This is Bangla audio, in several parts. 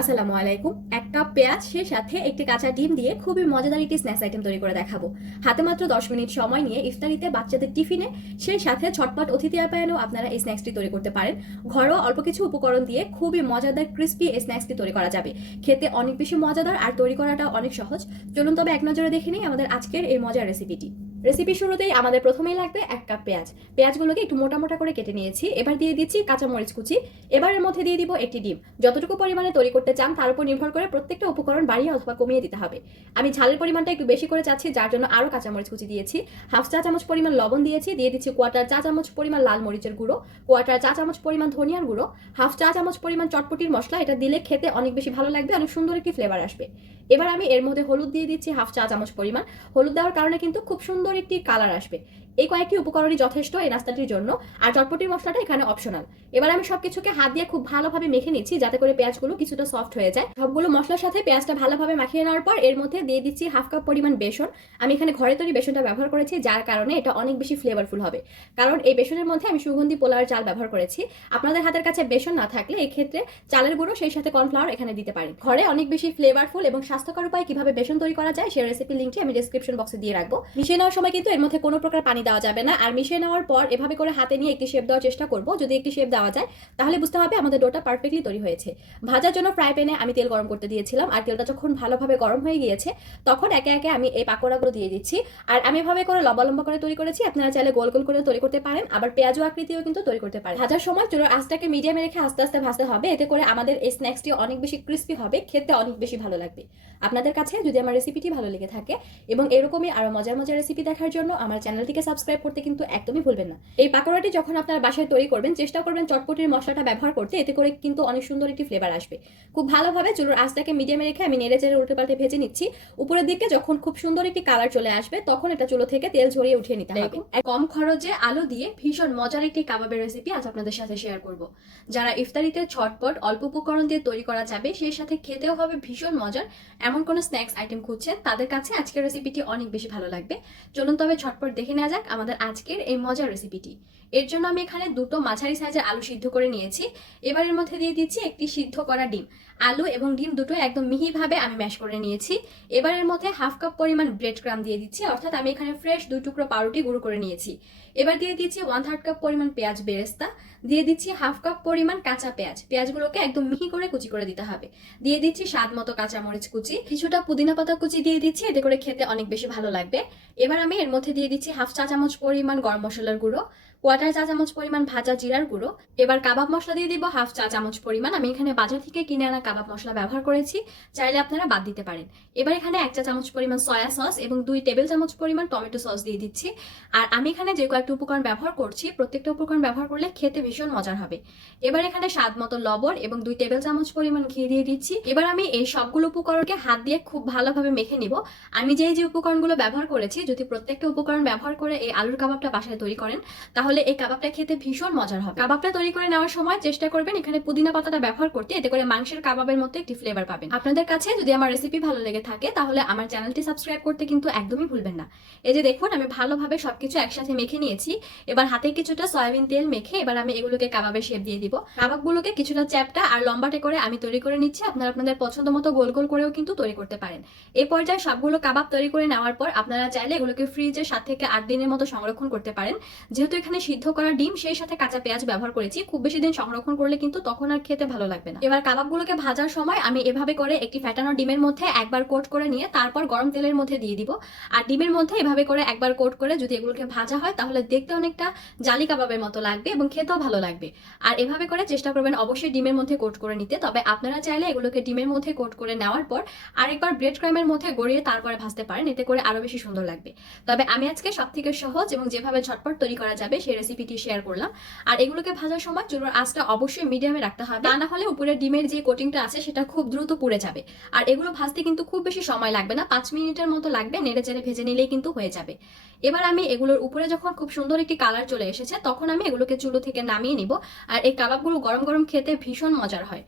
আসসালামু আলাইকুম। এক কাপ পেঁয়াজ সেই সাথে একটি কাঁচা ডিম দিয়ে খুবই মজাদার একটি স্ন্যাক্স আইটেম তৈরি করে দেখাবো। হাতে মাত্র দশ মিনিট সময় নিয়ে ইফতারিতে বাচ্চাদের টিফিনে সেই সাথে ছটপট অতিথি আপ্যায়নেও আপনারা এই স্ন্যাক্সটি তৈরি করতে পারেন। ঘরোয়া অল্প কিছু উপকরণ দিয়ে খুবই মজাদার ক্রিস্পি এই স্ন্যাক্সটি তৈরি করা যাবে। খেতে অনেক বেশি মজাদার আর তৈরি করাটা অনেক সহজ। চলুন তবে এক নজরে দেখে নিই আমাদের আজকের এই মজার রেসিপিটি রেসিপি শুরুতেই আমাদের প্রথমেই লাগবে এক কাপ পেঁয়াজ। পেঁয়াজগুলোকে একটু মোটা মোটা করে কেটে নিয়েছি। এবার দিয়ে দিচ্ছি কাঁচামরিচ কুচি। এবারের মধ্যে দিয়ে দিব একটি ডিম। যতটুকু পরিমাণে তৈরি করতে চান, তার উপর নির্ভর করে প্রত্যেকটা উপকরণ বাড়িয়ে অথবা কমিয়ে দিতে হবে। আমি ঝালের পরিমাণটা একটু বেশি করে চাচ্ছি, যার জন্য আরও কাঁচামরিচ কুচি দিয়েছি। হাফ চা চামচ পরিমাণ লবণ দিয়েছি, দিয়ে দিচ্ছি কোয়াটার চা চামচ পরিমাণ লাল মরিচের গুঁড়ো, কোয়াটার চা চামচ পরিমাণ ধনিয়ার গুঁড়ো, হাফ চা চামচ পরিমাণ চটপটির মশলা। এটা দিলে খেতে অনেক বেশি ভালো লাগবে, অনেক সুন্দর একটি ফ্লেভার আসবে। এবার আমি এর মধ্যে হলুদ দিয়ে দিচ্ছি হাফ চা চামচ পরিমাণ। হলুদ দেওয়ার কারণে কিন্তু খুব সুন্দর একটি কালার আসবে। এই কয়েকটি উপকরণই যথেষ্ট এই নাস্তাটির জন্য। আর চটপটির মশলাটা এখানে অপশনাল এবার আমি সবকিছুকে হাত দিয়ে খুব ভালোভাবে মেখে নিচ্ছি, যাতে করে পেঁয়াজগুলো কিছুটা সফট হয়ে যায়। সবগুলো মশলার সাথে পেঁয়াজটা ভালোভাবে মাখিয়ে নেওয়ার পর এর মধ্যে দিয়ে দিচ্ছি হাফ কাপ পরিমাণ বেসন। আমি এখানে ঘরে তৈরি বেসনটা ব্যবহার করেছি, যার কারণে এটা অনেক বেশি ফ্লেভারফুল হবে। কারণ এই বেসনের মধ্যে আমি সুগন্ধি পোলার চাল ব্যবহার করেছি। আপনাদের হাতের কাছে বেসন না থাকলে এই ক্ষেত্রে চালের গুঁড়ো, সেই সাথে কর্নফ্লাওয়ার এখানে দিতে পারি। ঘরে অনেক বেশি ফ্লেভারফুল এবং স্বাস্থ্যকর উপায় কীভাবে বেসন তৈরি করা যায় সেই রেসিপি লিঙ্কটি আমি ডিসক্রিপশন বক্সে দিয়ে রাখব। মিশিয়ে নেওয়ার সময় কিন্তু এর মধ্যে কোনো প্রকার পানি দেওয়া যাবে না। আর মিশিয়ে নেওয়ার পর এভাবে করে হাতে নিয়ে একটি শেপ দেওয়ার চেষ্টা করব। যদি একটি শেপ দেওয়া যায়, তাহলে বুঝতে হবে আমাদের ডোটা পারফেক্টলি তৈরি হয়েছে। ভাজার জন্য ফ্রাই প্যানে আমি তেল গরম করতে দিয়েছিলাম। আর তেলটা যখন ভালোভাবে গরম হয়ে গিয়েছে, তখন একে একে আমি এই পাকোড়াগুলো দিয়ে দিচ্ছি। আর আমি এভাবে করে লম্বা লম্বা করে তৈরি করেছি। আপনারা চাইলে গোল গোল করে তৈরি করতে পারেন। আবার পেঁয়াজু আকৃতিও কিন্তু তৈরি করতে পারেন। ভাজার সময় চুলোর আঁচটাকে মিডিয়ামে রেখে আস্তে আস্তে ভাজতে হবে। এতে করে আমাদের এই স্ন্যাক্সটি অনেক বেশি ক্রিস্পি হবে, খেতে অনেক বেশি ভালো লাগবে। আপনাদের কাছে যদি আমার রেসিপিটি ভালো লেগে থাকে এবং এরকমই আরও মজার মজার রেসিপি দেখার জন্য আমার চ্যানেলটিকে সাবস্ক্রাইব করতে কিন্তু একদমই ভুলবেন না। এই পাকোড়াটি যখন আপনারা বাসায় তৈরি করবেন, চেষ্টা করবেন চটপটির মশলাটা ব্যবহার করতে, এতে করে কিন্তু অনেক সুন্দর একটি ফ্লেভার আসবে। খুব ভালোভাবে চুলোর আঁচটাকে মিডিয়ামে রেখে আমি নেড়ে চেড়ে উল্টে পাল্টে ভেজে নিচ্ছি। উপরের দিকে যখন খুব সুন্দর একটি কালার চলে আসবে, তখন এটা চুলো থেকে তেল ঝরিয়ে উঠিয়ে নিতে হবে। কম খরচে আলু দিয়ে ভীষণ মজার একটি কাবাবের রেসিপি আজ আপনাদের সাথে শেয়ার করব। যারা ইফতারিতে ছটপট অল্প উপকরণ দিয়ে তৈরি করা যাবে, সেই সাথে খেতেও হবে ভীষণ মজার। এমন কোনো স্ন্যাক্স আইটেম খুঁজছেন, তাদের কাছে আজকের রেসিপিটি অনেক বেশি ভালো লাগবে। চলুন তবে ছটপট দেখে নেওয়া যাক আমাদের আজকের এই মজার রেসিপিটি এর জন্য আমি এখানে দুটো মাঝারি সাইজের আলু সিদ্ধ করে নিয়েছি। এবার এর মধ্যে দিয়ে দিচ্ছি একটি সিদ্ধ করা ডিম। আলু এবং ডিম দুটো একদম মিহিভাবে আমি ম্যাশ করে নিয়েছি। এবার এর মধ্যে হাফ কাপ পরিমাণ ব্রেড ক্রাম দিয়ে দিচ্ছি, অর্থাৎ আমি এখানে ফ্রেশ দুই টুকরো পাউরুটি গুঁড়ো করে নিয়েছি। এবার দিয়ে দিচ্ছি ওয়ান থার্ড কাপ পরিমাণ পেঁয়াজ বেরেস্তা। দিয়ে দিচ্ছি হাফ কাপ পরিমাণ কাঁচা পেঁয়াজ। পেঁয়াজগুলোকে একদম মিহি করে কুচি করে দিতে হবে। দিয়ে দিচ্ছি স্বাদ মতো কাঁচা মরিচ কুচি। কিছুটা পুদিনা পাতা কুচি দিয়ে দিচ্ছি, এতে করে খেতে অনেক বেশি ভালো লাগবে। এবার আমি এর মধ্যে দিয়ে দিচ্ছি হাফ চা চামচ পরিমাণ গরম মশলার গুঁড়ো। কোয়াটার চা চামচ পরিমাণ ভাজা জিরার গুঁড়ো, এবার কাবাব মশলা দিয়ে দিব হাফ চা চামচ পরিমাণ। আমি এখানে বাজার থেকে কিনে আনা কাবাব মশলা ব্যবহার করেছি, চাইলে আপনারা বাদ দিতে পারেন। এবার এখানে এক চা চামচ পরিমাণ সয়া সস এবং দুই টেবিল চামচ পরিমাণ টমেটো সস দিয়ে দিচ্ছি। আর আমি এখানে যে কয়েকটা উপকরণ ব্যবহার করছি, প্রত্যেকটা উপকরণ ব্যবহার করলে খেতে ভীষণ মজার হবে। এবার এখানে স্বাদ মতো লবণ এবং দুই টেবিল চামচ পরিমাণ ঘি দিয়ে দিচ্ছি। এবার আমি এই সবগুলো উপকরণকে হাত দিয়ে খুব ভালোভাবে মেখে নিব। আমি যে যে উপকরণগুলো ব্যবহার করেছি, যদি প্রত্যেকটা উপকরণ ব্যবহার করে এই আলুর কাবাবটা বাসায় তৈরি করেন, তাহলে এই কাবাবটা খেতে ভীষণ মজার হবে। কাবাবটা তৈরি করে নেওয়ার সময় চেষ্টা করবেন এখানে পুদিনা পাতাটা ব্যবহার করতে। এতে করে মাংসের কাবাবের মতো একটি ফ্লেভার পাবেন। আপনাদের কাছে যদি আমার রেসিপি ভালো লেগে থাকে, তাহলে আমার চ্যানেলটি সাবস্ক্রাইব করতে কিন্তু একদমই ভুলবেন না। এই যে দেখুন, আমি ভালোভাবে সবকিছু একসাথে মেখে নিয়েছি। এবার হাতে কিছুটা সয়াবিন তেল মেখে এবার আমি এগুলোকে কাবাবের শেপ দিয়ে দিব। কাবাবগুলোকে কিছুটা চ্যাপটা আর লম্বাটে করে আমি তৈরি করে নিচ্ছি। আপনারা আপনাদের পছন্দ মতো গোল গোল করেও কিন্তু তৈরি করতে পারেন। এই পর্যায়ে সবগুলো কাবাব তৈরি করে নেওয়ার পর আপনারা চাইলে এগুলোকে ফ্রিজে সাত থেকে আট দিনের মতো সংরক্ষণ করতে পারেন। যেহেতু এখানে সিদ্ধ করা ডিম, সেই সাথে কাঁচা পেঁয়াজ ব্যবহার করেছি। খুব বেশি দিন সংরক্ষণ করলে কিন্তু তখন আর খেতে ভালো লাগবে না। এবার কাবাবগুলোকে ভাজার সময় আমি এভাবে করে একটি ফ্যাটানো ডিমের মধ্যে একবার কোট করে নিয়ে তারপর গরম তেলের মধ্যে দিয়ে দিব। আর ডিমের মধ্যে এভাবে করে একবার কোট করে যদি এগুলোকে ভাজা হয়, তাহলে দেখতে অনেকটা জালি কাবাবের মতো লাগবে এবং খেতেও ভালো লাগবে। আর এভাবে করে চেষ্টা করবেন অবশ্যই ডিমের মধ্যে কোট করে নিতে। তবে আপনারা চাইলে এগুলোকে ডিমের মধ্যে কোট করে নেওয়ার পর আরেকবার ব্রেড ক্রাইমের মধ্যে গড়িয়ে তারপরে ভাজতে পারেন। এতে করে আরও বেশি সুন্দর লাগবে। তবে আমি আজকে সব থেকে সহজ এবং যেভাবে ঝটপট তৈরি করা যাবে সেই রেসিপিটি শেয়ার করলাম। আর এগুলোকে ভাজার সময় চুলোর আঁচটা অবশ্যই মিডিয়ামে রাখতে হবে। তা না হলে উপরে ডিমের যে কোটিংটা আছে, সেটা খুব দ্রুত পুড়ে যাবে। আর এগুলো ভাজতে কিন্তু খুব বেশি সময় লাগবে না। পাঁচ মিনিটের মতো লাগবে, নেড়ে চেড়ে ভেজে নিলেই কিন্তু হয়ে যাবে। এবার আমি এগুলোর উপরে যখন খুব সুন্দর একটি কালার চলে এসেছে, তখন আমি এগুলোকে চুলো থেকে নামিয়ে নিব। আর এই কাবাবগুলো গরম গরম খেতে ভীষণ মজার হয়।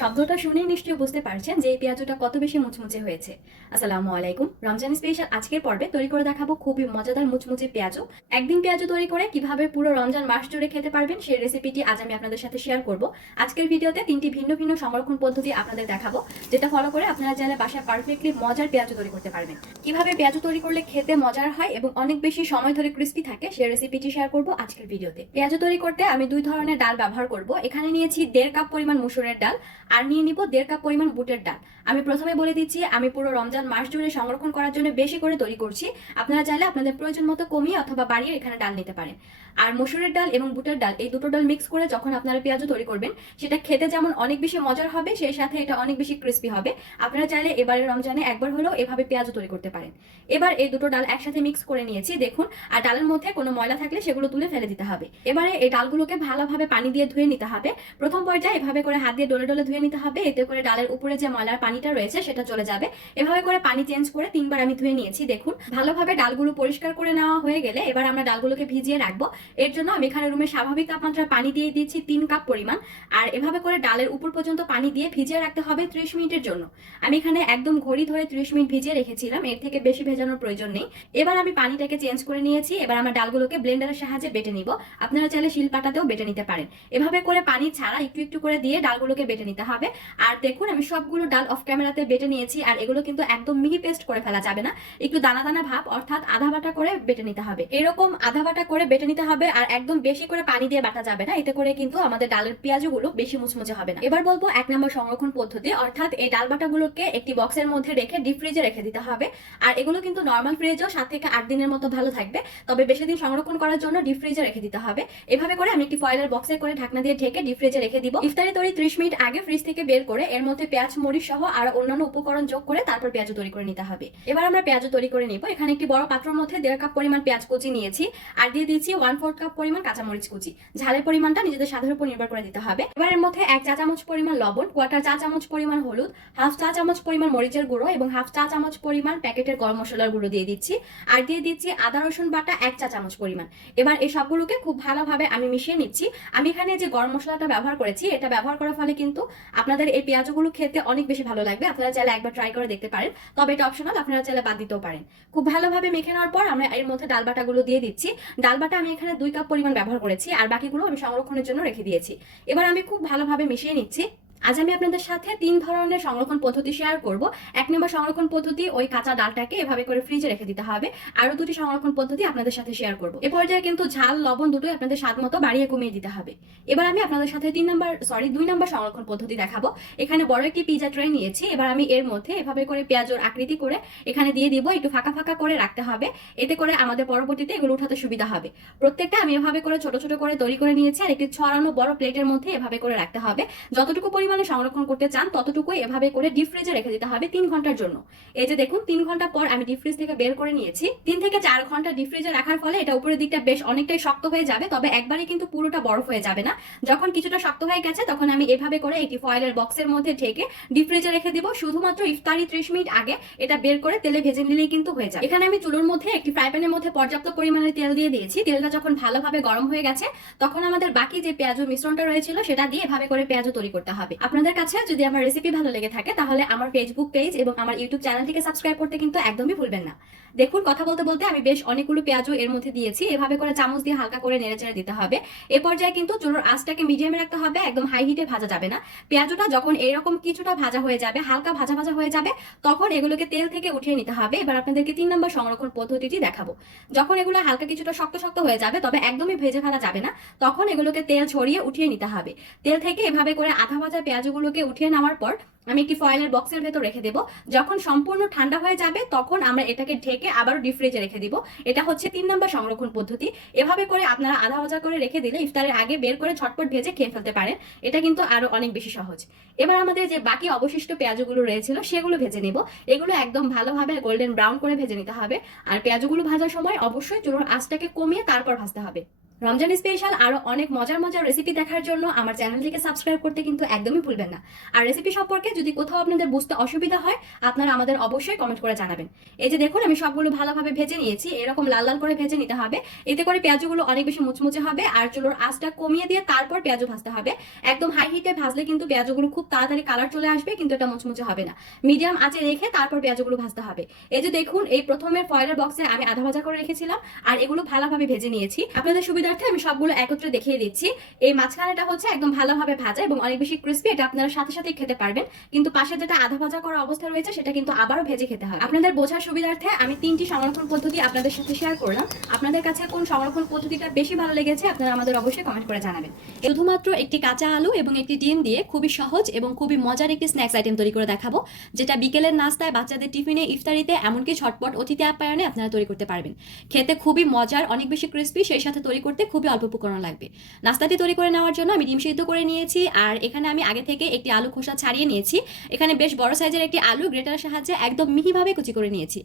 শব্দটা শুনেই নিশ্চয়ই বুঝতে পারছেন যে এই পেঁয়াজটা কত বেশি মুচমুচে হয়েছে। আসসালামু আলাইকুম। রমজান স্পেশাল আজকের পর্বে তৈরি করে দেখাবো খুবই মজাদার মুচমুচে পেঁয়াজু একদিন পেঁয়াজু তৈরি করে কীভাবে পুরো রমজান মাস জুড়ে খেতে পারবেন সেই রেসিপিটি আজ আমি আপনাদের সাথে শেয়ার করব। আজকের ভিডিওতে তিনটি ভিন্ন ভিন্ন সংরক্ষণ পদ্ধতি আপনাদের দেখাবো, যেটা ফলো করে আপনারা চাইলে বাসায় পারফেক্টলি মজার পেঁয়াজু তৈরি করতে পারবেন। কীভাবে পেঁয়াজু তৈরি করলে খেতে মজার হয় এবং অনেক বেশি সময় ধরে ক্রিস্পি থাকে সেই রেসিপিটি শেয়ার করব আজকের ভিডিওতে। পেঁয়াজু তৈরি করতে আমি দুই ধরনের ডাল ব্যবহার করব। এখানে নিয়েছি দেড় কাপ পরিমাণ মুসুরের ডাল আর নিয়ে নিব দেড় কাপ পরিমাণ বুটের ডাল। আমি প্রথমে বলে দিচ্ছি, আমি পুরো রমজান মাস জুড়ে সংরক্ষণ করার জন্য বেশি করে তৈরি করছি। আপনারা চাইলে আপনাদের প্রয়োজন মতো কমিয়ে অথবা বাড়িয়ে এখানে ডাল নিতে পারেন। আর মসুরের ডাল এবং বুটের ডাল, এই দুটো ডাল মিক্স করে যখন আপনারা পেঁয়াজও তৈরি করবেন, সেটা খেতে যেমন অনেক বেশি মজার হবে, সেই সাথে এটা অনেক বেশি ক্রিস্পি হবে। আপনারা চাইলে এবারের রমজানে একবার হলেও এভাবে পেঁয়াজও তৈরি করতে পারেন। এবার এই দুটো ডাল একসাথে মিক্স করে নিয়েছি, দেখুন। আর ডালের মধ্যে কোনো ময়লা থাকলে সেগুলো তুলে ফেলে দিতে হবে। এবারে এই ডালগুলোকে ভালোভাবে পানি দিয়ে ধুয়ে নিতে হবে। প্রথম পর্যায়ে এভাবে করে হাত দিয়ে ডলে ডলে ধুয়ে নিতে হবে, এতে করে ডালের উপরে যে ময়লার পানিটা রয়েছে সেটা চলে যাবে। এভাবে করে পানি চেঞ্জ করে তিনবার আমি ধুয়ে নিয়েছি, দেখুন। ভালোভাবে ডালগুলো পরিষ্কার করে নেওয়া হয়ে গেলে এবার আমরা ডালগুলোকে ভিজিয়ে রাখব। এর জন্য আমি এখানে রুমের স্বাভাবিক তাপমাত্রার পানি দিয়ে দিচ্ছি তিন কাপ পরিমাণ। আর এভাবে করে ডালের উপর পর্যন্ত পানি দিয়ে ভিজিয়ে রাখতে হবে ত্রিশ মিনিটের জন্য। আমি এখানে একদম ঘড়ি ধরে ত্রিশ মিনিট ভিজিয়ে রেখেছিলাম, এর থেকে বেশি ভেজানোর প্রয়োজন নেই। এবার আমি পানিটাকে চেঞ্জ করে নিয়েছি, এবার আমরা ডালগুলোকে ব্লেন্ডারের সাহায্যে বেটে নিব। আপনারা চাইলে শিলপাটাতেও বেটে নিতে পারেন। এভাবে করে পানি ছাড়া একটু একটু করে দিয়ে ডালগুলোকে বেটে নিতে হবে। আর দেখুন, আমি সবগুলো ডাল অফ ক্যামেরাতে বেটে নিয়েছি আর এগুলো কিন্তু একদম মিহি পেস্ট করে ফেলা যাবে না। একটু দানা দানা ভাব, অর্থাৎ আধা বাটা করে বেটে নিতে হবে। এরকম আধা বাটা করে বেটে নিতে হবে আর একদম বেশি করে পানি দিয়ে বাটা যাবে না। এতে করে কিন্তু আমাদের ডালের পেঁয়াজগুলো বেশি মুচমুচে হবে না। এবার বলব এক নম্বর সংরক্ষণ পদ্ধতি, অর্থাৎ এই ডাল বাটাগুলোকে একটি বক্সের মধ্যে রেখে ডিপ ফ্রিজে রেখে দিতে হবে। আর এগুলো কিন্তু নর্মাল ফ্রিজেও সাত থেকে আট দিনের মতো ভালো থাকবে। তবে বেশি দিন সংরক্ষণ করার জন্য ডিপ ফ্রিজে রেখে দিতে হবে। এভাবে করে আমি একটি ফয়েলের বক্সে করে ঢাকনা দিয়ে ঢেকে ডিপ ফ্রিজে রেখে দিব। ইফতারি তৈরি ত্রিশ মিনিট আগে ফ্রিজ থেকে বের করে এর মধ্যে পেঁয়াজ, মরিচ সহ আর অন্যান্য উপকরণ যোগ করে তারপর পেঁয়াজ তৈরি করে নিতে হবে। এবার আমরা পেঁয়াজ তৈরি করে নিব। এখানে একটি বড় পাত্রের মধ্যে দেড় কাপ পরিমাণ পেঁয়াজ কুচি নিয়েছি আর দিয়ে দিচ্ছি ওয়ান ফোর্থ কাপ পরিমাণ কাঁচামরিচ কুচি। ঝালের পরিমাণটা নিজেদের স্বাদের উপর নির্ভর করে দিতে হবে। এবার এর মধ্যে এক চা চামচ পরিমাণ লবণ কোয়াটার চা চামচ পরিমাণ হলুদ হাফ চা চামচ পরিমাণ মরিচের গুঁড়ো এবং হাফ চা চামচ পরিমাণ প্যাকেটের গরম মশলার গুঁড়ো দিয়ে দিচ্ছি। আর দিয়ে দিচ্ছি আদা, রসুন বাটা এক চা চামচ পরিমাণ। এবার এই সবগুলোকে খুব ভালোভাবে আমি মিশিয়ে নিচ্ছি। আমি এখানে যে গরম মশলাটা ব্যবহার করেছি, এটা ব্যবহার করার ফলে কিন্তু আপনাদের এই পেঁয়াজগুলো খেতে অনেক বেশি ভালো লাগবে। আপনারা চাইলে একবার ট্রাই করে দেখতে পারেন। তবে এটা অপশনাল আপনারা চাইলে বাদ দিতেও পারেন। খুব ভালোভাবে মেখে নেওয়ার পর আমরা এর মধ্যে ডাল বাটাগুলো দিয়ে দিচ্ছি। ডাল বাটা আমি এখানে দুই কাপ পরিমাণ ব্যবহার করেছি। আর বাকিগুলো আমি সংরক্ষণের জন্য রেখে দিয়েছি। এবার আমি খুব ভালোভাবে মিশিয়ে নিচ্ছি। আজ আমি আপনাদের সাথে তিন ধরনের সংরক্ষণ পদ্ধতি শেয়ার করব। এক নম্বর সংরক্ষণ পদ্ধতি, ওই কাঁচা ডালটাকে এভাবে করে ফ্রিজে রেখে দিতে হবে। আরও দুটি সংরক্ষণ পদ্ধতি আপনাদের সাথে শেয়ার করব। এ পর্যায়ে কিন্তু ঝাল, লবণ দুটোই আপনাদের স্বাদ মতো বাড়িয়ে কমিয়ে দিতে হবে। এবার আমি আপনাদের সাথে তিন নম্বর সরি দুই নম্বর সংরক্ষণ পদ্ধতি দেখাবো। এখানে বড় একটি পিজা ট্রে নিয়েছি। এবার আমি এর মধ্যে এভাবে করে পেঁয়াজের আকৃতি করে এখানে দিয়ে দিব, একটু ফাঁকা ফাঁকা করে রাখতে হবে। এতে করে আমাদের পরবর্তীতে এগুলো উঠাতে সুবিধা হবে। প্রত্যেকটা আমি এভাবে করে ছোট ছোট করে তৈরি করে নিয়েছি আর একটি ছড়ানো বড় প্লেটের মধ্যে এভাবে করে রাখতে হবে। যতটুকু পরিমাণে সংরক্ষণ করতে চান, ততটুকুই এভাবে করে ডিপ ফ্রিজে রেখে দিতে হবে তিন ঘণ্টার জন্য। এই যে দেখুন, তিন ঘণ্টা পর আমি ডিপ ফ্রিজ থেকে বের করে নিয়েছি। তিন থেকে চার ঘণ্টা ডিপ ফ্রিজে রাখার ফলে এটা উপরের দিকটা বেশ অনেকটাই শক্ত হয়ে যাবে, তবে একবারে কিন্তু পুরোটা বরফ হয়ে যাবে না। যখন কিছুটা শক্ত হয়ে গেছে, তখন আমি এভাবে করে একটি ফয়েলের বক্সের মধ্যে ঢেকে ডিপ ফ্রিজে রেখে দিব। শুধুমাত্র ইফতারি ত্রিশ মিনিট আগে এটা বের করে তেলে ভেজে নিলেই কিন্তু হয়ে যাবে। এখানে আমি চুলোর মধ্যে একটি ফ্রাই প্যানের মধ্যে পর্যাপ্ত পরিমাণে তেল দিয়ে দিয়েছি। তেলটা যখন ভালোভাবে গরম হয়ে গেছে, তখন আমাদের বাকি যে পেঁয়াজ মিশ্রণটা রয়েছিল, সেটা দিয়ে এভাবে করে পেঁয়াজ তৈরি করতে হবে। আপনাদের কাছে যদি আমার রেসিপি ভালো লেগে থাকে, তাহলে আমার ফেসবুক পেজ এবং আমার ইউটিউব চ্যানেলটিকে সাবস্ক্রাইব করতে কিন্তু একদমই ভুলবেন না। দেখুন, কথা বলতে বলতে আমি বেশ অনেকগুলো পেঁয়াজও এর মধ্যে দিয়েছি। এভাবে করে চামচ দিয়ে হালকা করে নেড়ে চেড়ে দিতে হবে। এ পর্যায়ে কিন্তু চুলোর আঁচটাকে মিডিয়ামে রাখতে হবে, একদম হাই হিটে ভাজা যাবে না। পেঁয়াজটা যখন এরকম কিছুটা ভাজা হয়ে যাবে, হালকা ভাজা ভাজা হয়ে যাবে, তখন এগুলোকে তেল থেকে উঠিয়ে নিতে হবে। এবার আপনাদেরকে তিন নম্বর সংরক্ষণ পদ্ধতিটি দেখাবো। যখন এগুলো হালকা কিছুটা শক্ত শক্ত হয়ে যাবে, তবে একদমই ভেজে ফেলা যাবে না, তখন এগুলোকে তেল ছড়িয়ে উঠিয়ে নিতে হবে। তেল থেকে এভাবে করে আধা ভাজা পেঁয়াজগুলোকে উঠিয়ে নেওয়ার পর আমি একটি ফয়েলের বক্সের ভেতর রেখে দেবো। যখন সম্পূর্ণ ঠান্ডা হয়ে যাবে, তখন আমরা এটাকে ঢেকে আবারও ডিপ ফ্রিজে রেখে দিব। এটা হচ্ছে তিন নম্বর সংরক্ষণ পদ্ধতি। এভাবে করে আপনারা আধা ভাজা করে রেখে দিলে ইফতারের আগে বের করে ছটপট ভেজে খেয়ে ফেলতে পারেন। এটা কিন্তু আরও অনেক বেশি সহজ। এবার আমাদের যে বাকি অবশিষ্ট পেঁয়াজগুলো রয়েছিল, সেগুলো ভেজে নেব। এগুলো একদম ভালোভাবে গোল্ডেন ব্রাউন করে ভেজে নিতে হবে। আর পেঁয়াজগুলো ভাজার সময় অবশ্যই চুলোর আঁচটাকে কমিয়ে তারপর ভাজতে হবে। রমজান স্পেশাল আরও অনেক মজার মজার রেসিপি দেখার জন্য আমার চ্যানেলটিকে সাবস্ক্রাইব করতে কিন্তু একদমই ভুলবেন না। আর রেসিপি সম্পর্কে যদি কোথাও আপনাদের বুঝতে অসুবিধা হয়, আপনারা আমাদের অবশ্যই কমেন্ট করে জানাবেন। এই যে দেখুন, আমি সবগুলো ভালোভাবে ভেজে নিয়েছি। এরকম লাল লাল করে ভেজে নিতে হবে। এতে করে পেঁয়াজগুলো অনেক বেশি মুচমুচে হবে আর চুলোর আঁচটা কমিয়ে দিয়ে তারপর পেঁয়াজও ভাজতে হবে। একদম হাই হিটে ভাজলে কিন্তু পেঁয়াজগুলো খুব তাড়াতাড়ি কালার চলে আসবে, কিন্তু এটা মুচমুচে হবে না। মিডিয়াম আঁচে রেখে তারপর পেঁয়াজগুলো ভাজতে হবে। এই যে দেখুন, এই প্রথমের ফয়েলের বক্সে আমি আধা ভাজা করে রেখেছিলাম আর এগুলো ভালোভাবে ভেজে নিয়েছি। আপনাদের সুবিধার্থে আমি সবগুলো একত্রে দেখিয়ে দিচ্ছি। এই মাঝখানেটা হচ্ছে একদম ভালোভাবে ভাজা এবং অনেক বেশি ক্রিস্পি এটা আপনারা সাথে সাথে খেতে পারবেন। কিন্তু পাশে যেটা আধা ভাজা করা অবস্থা রয়েছে, সেটা কিন্তু আবারও ভেজে খেতে হবে আপনাদের বোঝার সুবিধার্থে আমি তিনটি সংরক্ষণ পদ্ধতি আপনাদের সাথে শেয়ার করলাম। আপনাদের কাছে কোন সংরক্ষণ পদ্ধতিটা বেশি ভালো লেগেছে, আপনারা আমাদের অবশ্যই কমেন্ট করে জানাবেন। শুধুমাত্র একটি কাঁচা আলু এবং একটি ডিম দিয়ে খুবই সহজ এবং খুবই মজার একটি স্ন্যাক্স আইটেম তৈরি করে দেখাবো, যেটা বিকেলের নাস্তায় বাচ্চাদের টিফিনে, ইফতারিতে, এমনকি ঝটপট অতিথি আপ্যায়নে আপনারা তৈরি করতে পারবেন। খেতে খুবই মজার, অনেক বেশি ক্রিস্পি সেই সাথে তৈরি করতে খুবই অল্প উপকরণ লাগবে। নাস্তাটি তৈরি করে নেওয়ার জন্য আমি ডিম সিদ্ধ করে নিয়েছি আর এখানে আমি আগে থেকে একটি আলু খোসা ছাড়িয়ে নিয়েছি। এখানে বেশ বড় সাইজের একটি আলু গ্রেটারের সাহায্যে একদম মিহিভাবে কুচি করে নিয়েছি।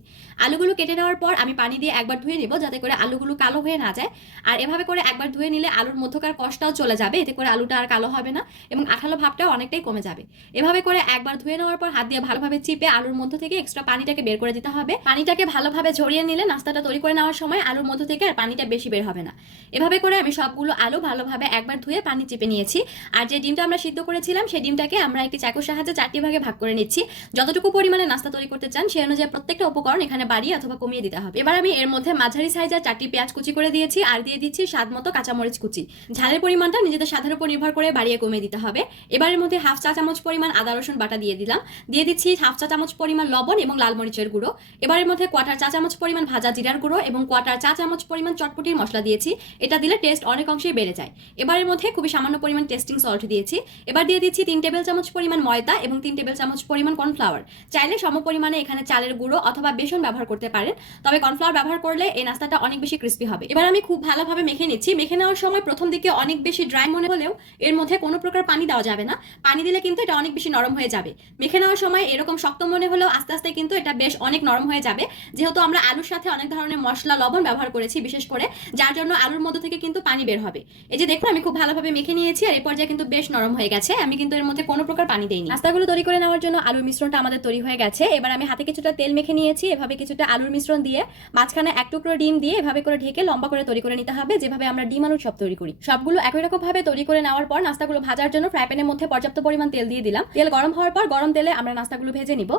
আলুগুলো কেটে নেওয়ার পর আমি পানি দিয়ে একবার ধুয়ে নিব যাতে করে আলুগুলো কালো হয়ে না যায়। আর এভাবে করে একবার ধুয়ে নিলে আলুর মধ্যকার কষ্টটাও চলে যাবে, এতে করে আলুটা আর কালো হবে না এবং আঠালো ভাবটাও অনেকটাই কমে যাবে। এভাবে করে একবার ধুয়ে নেওয়ার পর হাত দিয়ে ভালোভাবে চিপে আলুর মধ্য থেকে এক্সট্রা পানিটাকে বের করে দিতে হবে। পানিটাকে ভালোভাবে ঝরিয়ে নিলে নাস্তাটা তৈরি করে নেওয়ার সময় আলুর মধ্য থেকে আর পানিটা বেশি বের হবে না। এভাবে করে আমি সবগুলো আলু ভালোভাবে একবার ধুয়ে পানি চিপে নিয়েছি। আর যে ডিমটা আমরা সিদ্ধ করেছিলাম, সেই ডিমটাকে আমরা একটি চাকুর সাহায্যে চারটি ভাগে ভাগ করে নিচ্ছি। যতটুকু পরিমাণে নাস্তা তৈরি করতে চান, সেই অনুযায়ী প্রত্যেকটা উপকরণ এখানে বাড়িয়ে অথবা কমিয়ে দিতে হবে। এবার আমি এর মধ্যে মাঝারি সাইজের চারটি পেঁয়াজ কুচি করে দিয়েছি আর দিয়ে দিচ্ছি স্বাদ মতো কাঁচামরিচ কুচি। ঝালের পরিমাণটা নিজেদের স্বাদের উপর নির্ভর করে বাড়িয়ে কমিয়ে দিতে হবে। এবার এর মধ্যে হাফ চা চামচ পরিমাণ আদা, রসুন বাটা দিয়ে দিলাম। দিয়ে দিচ্ছি হাফ চা চামচ পরিমাণ লবণ এবং লাল মরিচের গুঁড়ো। এবার এর মধ্যে কোয়াটার চা চামচ পরিমাণ ভাজা জিরার গুঁড়ো এবং কোয়াটার চা চামচ পরিমাণ চটপটির মশলা দিয়েছি। এটা দিলে টেস্ট অনেক অংশেই বেড়ে যায়। এবারের মধ্যে খুবই সামান্য পরিমাণ টেস্টিং সল্ট দিয়েছি। এবার দিয়ে দিচ্ছি তিন টেবিল চামচ পরিমাণ ময়দা এবং তিন টেবিল চামচ পরিমাণ কর্নফ্লাওয়ার চাইলে সম পরিমাণে এখানে চালের গুঁড়ো অথবা বেসন ব্যবহার করতে পারেন। তবে কর্নফ্লাওয়ার ব্যবহার করলে এই নাস্তাটা অনেক বেশি ক্রিস্পি হবে। এবার আমি খুব ভালোভাবে মেখে নিচ্ছি। মেখে নেওয়ার সময় প্রথম দিকে অনেক বেশি ড্রাই মনে হলেও এর মধ্যে কোনো প্রকার পানি দেওয়া যাবে না। পানি দিলে কিন্তু এটা অনেক বেশি নরম হয়ে যাবে। মেখে নেওয়ার সময় এরকম শক্ত মনে হলেও আস্তে আস্তে কিন্তু এটা বেশ অনেক নরম হয়ে যাবে। যেহেতু আমরা আলুর সাথে অনেক ধরনের মশলা, লবণ ব্যবহার করেছি বিশেষ করে, যার জন্য আলুর মধ্যে থেকে কিন্তু পানি বের হবে। এই যে দেখুন, আমি খুব ভালোভাবে মেখে নিয়েছি আর এই পর্যায়ে কিন্তু বেশ নরম হয়ে গেছে। আমি কিন্তু এর মধ্যে কোনো প্রকার পানি দেইনি। নাস্তাগুলো তৈরি করে নেওয়ার জন্য আলুর মিশ্রণটা আমাদের তৈরি হয়ে গেছে। এবার আমি হাতে কিছুটা তেল মেখে নিয়েছি। এভাবে কিছুটা আলুর মিশ্রণ দিয়ে মাঝখানে এক টুকরো ডিম দিয়ে এভাবে করে ঢেকে লম্বা করে তৈরি করে নিতে হবে, যেভাবে আমরা ডিম আলুর সব তৈরি করি। সবগুলো একই রকম ভাবে তৈরি করে নেওয়ার পর নাস্তাগুলো ভাজার জন্য ফ্রাই প্যানের মধ্যে পর্যাপ্ত পরিমাণ তেল দিয়ে দিলাম। তেল গরম হওয়ার পর গরম তেলে আমরা নাস্তাগুলো ভেজে নিব।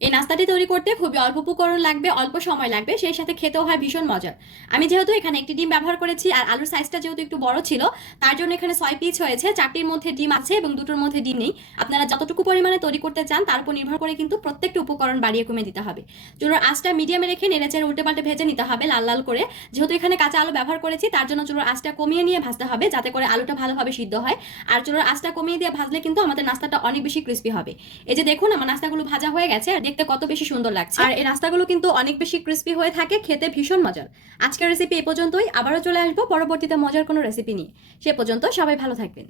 এই নাস্তাটি তৈরি করতে খুবই অল্প উপকরণ লাগবে, অল্প সময় লাগবে, সেই সাথে খেতেও হয় ভীষণ মজার। আমি যেহেতু এখানে একটি ডিম ব্যবহার করেছি আর আলুর সাইজটা যেহেতু একটু বড় ছিল, তার জন্য এখানে ছয় পিস হয়েছে। চারটির মধ্যে ডিম আছে এবং দুটোর মধ্যে ডিম নেই। আপনারা যতটুকু পরিমাণে তৈরি করতে চান, তার উপর নির্ভর করে কিন্তু প্রত্যেকটা উপকরণ বাড়িয়ে কমে দিতে হবে। চুলোর আঁচটা মিডিয়ামে রেখে নেড়েচেড়ে উল্টে পাল্টে ভেজে নিতে হবে লাল লাল করে। যেহেতু এখানে কাঁচা আলু ব্যবহার করেছি, তার জন্য চুলোর আঁচটা কমিয়ে নিয়ে ভাজতে হবে, যাতে করে আলুটা ভালোভাবে সিদ্ধ হয়। আর চুলোর আঁচটা কমিয়ে দিয়ে ভাজলে কিন্তু আমাদের নাস্তাটা অনেক বেশি ক্রিস্পি হবে। এই যে দেখুন, আমার নাস্তাগুলো ভাজা হয়ে গেছে। আর দেখতে কত বেশি সুন্দর লাগছে। আর এই নাস্তাগুলো কিন্তু অনেক বেশি ক্রিস্পি হয়ে থাকে, খেতে ভীষণ মজার। আজকের রেসিপি এই পর্যন্তই, আবারও চলে আসব, পরবর্তীতে মজার কোনো রেসিপি নিয়ে। সে পর্যন্ত সবাই ভালো থাকবেন।